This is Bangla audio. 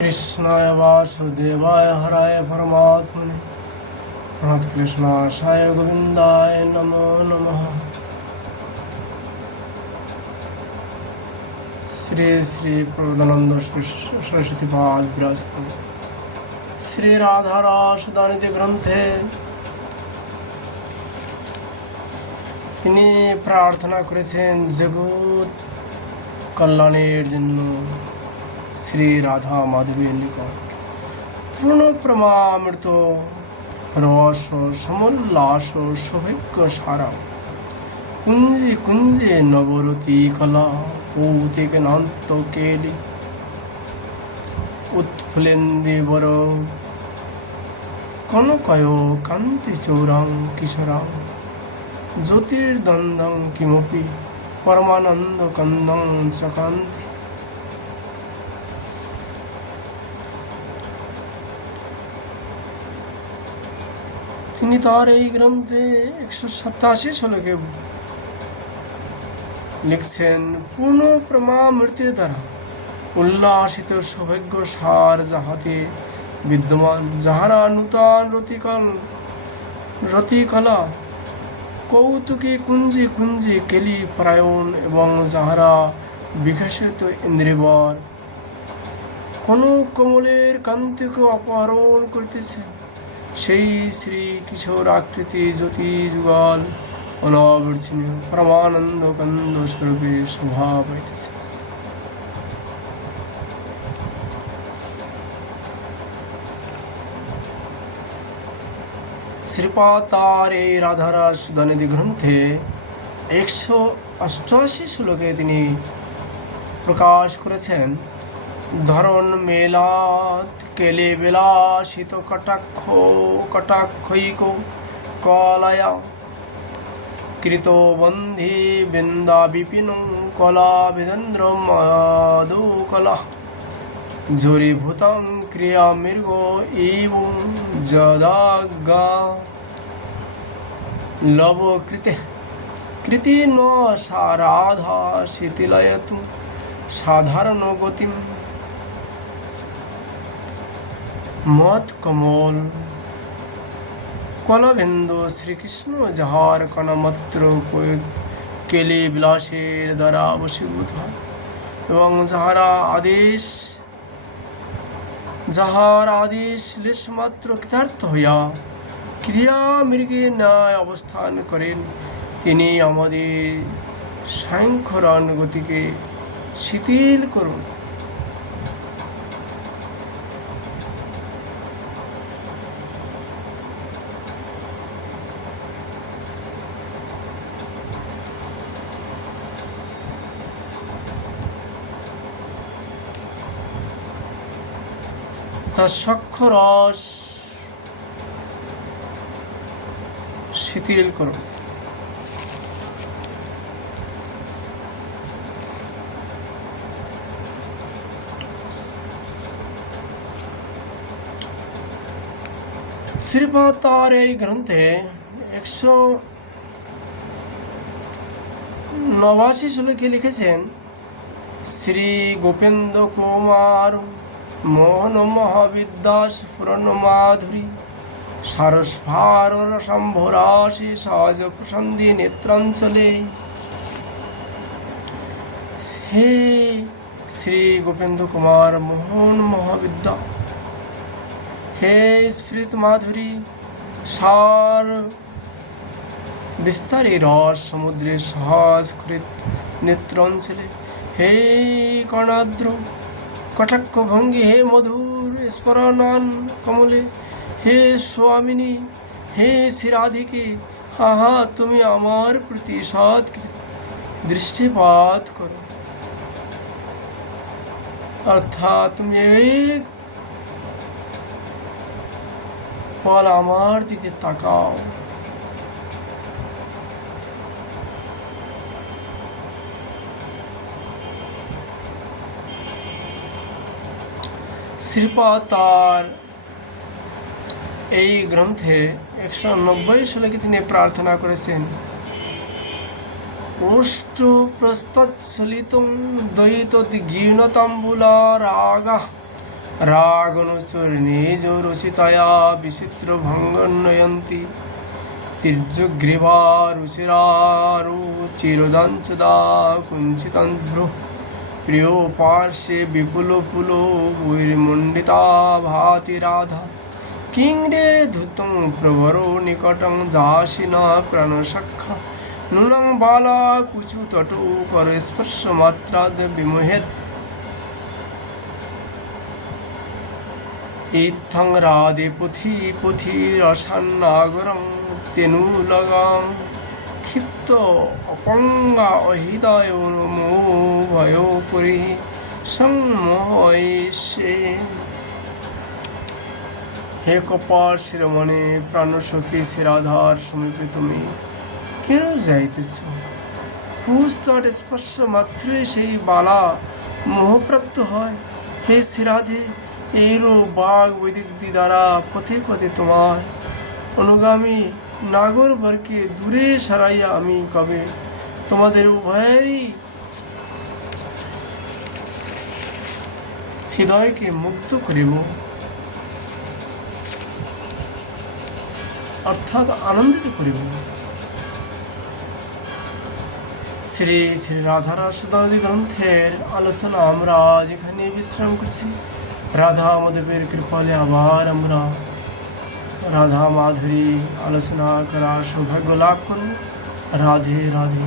कृष्णाय वासुदेवाय हराय परमात्मने कृष्णाशाय गोविंदाय नमो नमः। श्री श्री प्रबोधानंद सरस्वती पाद विराजत श्री राधा रासदानिधि ग्रंथे তিনি প্রার্থনা করেছেন জগৎ কল্যাণের জন্য শ্রী রাধা মাধবের নিকট পূর্ণ প্রমামৃত রস সমোল্লাস সৌভাগ্য সারা কুঞ্জে কুঞ্জে নবরতি কলা কৌতিক নান্ত কেলি উৎফুল্লেন্দে বর কনকয় কান্তি চৌরাং কিশোরাং জ্যোতির্দ্বন্দ্বং কিমপি পরমানন্দ কন্দং চকান্তি। তিনি তার এই গ্রন্থে 187 শ্লোকে লিখছেন, পূর্ণ প্রমামৃত দ্বারা উল্লাসিত সৌভাগ্য সার যাহাতে বিদ্যমান, যাহারা নূতন রতিকলা কৌতুকে কুঞ্জে কুঞ্জে কেলি পরায়ণ এবং যাহারা বিকশিত ইন্দ্রিয়বর কোন কমলের কান্তিকে অপহরণ করিতেছে, সেই শ্রী কিশোর আকৃতি জ্যোতি যুগল অনবর্জনীয় পরমানন্দ কন্দ স্বরূপে শোভা পাইতেছে। শ্রীপাদ তার এই রাধারাস সুধানিধি গ্রন্থে 188 শ্লোকে তিনি প্রকাশ করেছেন, ধরন মেলাত কেলে বিলাসিত কটাক্ষৈক কলায়া কৃতবন্ধি বৃন্দা বিপিন কলা বিদেন্দ্র মাধুকলা জুরিভূতং ক্রিয়া মৃগ এবং যদাজ্ঞা লব কৃতি ন সারাধা শিথিলয়তু সাধারণ গতিম। মত কমল কলবিন্দু শ্রীকৃষ্ণ যাহার কণমাত্র কেলি বিলাসের দ্বারা বশীভূত হয় এবং যাহার আদেশ লেশমাত্র কৃতার্থ হইয়া ক্রিয়া মৃগে ন্যায় অবস্থান করেন, তিনি আমাদের সাংখ্যরণ গতিকে শিথিল করুন। তার সখ্য রস শিথিল করুন। শ্রীপাদ তার এই গ্রন্থে 189 শ্লোকে লিখেছেন, শ্রী গোপেন্দ্র কুমার মোহন মহাবিদ্যা স্ফুরণ মাধুরী সারস্ভার রসম্ভরাশি সহজ প্রসন্ধি নেত্রাঞ্চলে। হে শ্রী গোপেন্দ্র কুমার মোহন মহাবিদ্যা, হে স্ফৃত মাধুরী সার বিস্তারী রস সমুদ্রের সহজ খরিত নেত্রাঞ্চলে, হে কর্ণাদ্র কটাক্ষ ভঙ্গি, হে মধুর স্মরণান কমলে, হে স্বামিনী, হে শ্রীরাধিকে, হা তুমি আমার প্রতি সৎ দৃষ্টিপাত করো। অর্থাৎ তুমি এক পল আমার দিকে তাকাও। শ্রীপাদ তার এই গ্রন্থে 190 শ্লোকে তিনি প্রার্থনা করেছেন, ওষ্ঠ প্রস্তচ্ছলিতং দ্বৈতদিগীর্ণতাম্বুলা রাগা রাগনুচূর্ণীজ রচিতায়া বিচিত্র ভঙ্গন্নয়ন্তি তির্যগ্রীবা রুচিরারুচিরদাঞ্চদা কুঞ্চিতান্ধ্র প্রিয় পার্শ্বে বিপুল পুল বৈর্মণ্ডিতা ভাতি রাধা কিং রে ধূতং প্রবরো নিকটং যাসিনা প্রাণসখ্যা নূনং বালা কুচু তটু কর স্পর্শ মাত্রাদ বিমোহেত ইত্থং রাধে পুথি পুথি রসান্নাগরং তেনুলগাং ক্ষিপ্ত অপঙ্গা অহিদায় নমো ভয় পুরী সংমোহয়সে। হে কপাল শিরোমণি প্রাণসখী সে রাধার সমীপে তুমি কেন যাইতেছ? পুস্তর স্পর্শ মাত্রই সেই বালা মোহপ্রাপ্ত হয়। হে শ্রীরাধে, এইরূপ বাঘ বৈদিক দ্বারা পথে পথে তোমার অনুগামী নাগরবরকে দূরে সরাইয়া আমি কবে তোমাদের উভয়েরই হৃদয়কে মুক্ত করিব, অর্থাৎ আনন্দিত করিব। শ্রী শ্রী রাধারসদাদি গ্রন্থের আলোচনা আমরা আজ এখানে বিশ্রাম করছি। রাধা মাধবের কৃপালে আবার আমরা রাধা মাধুরী আলোচনা করার সৌভাগ্য লাভ করব। রাধে রাধে।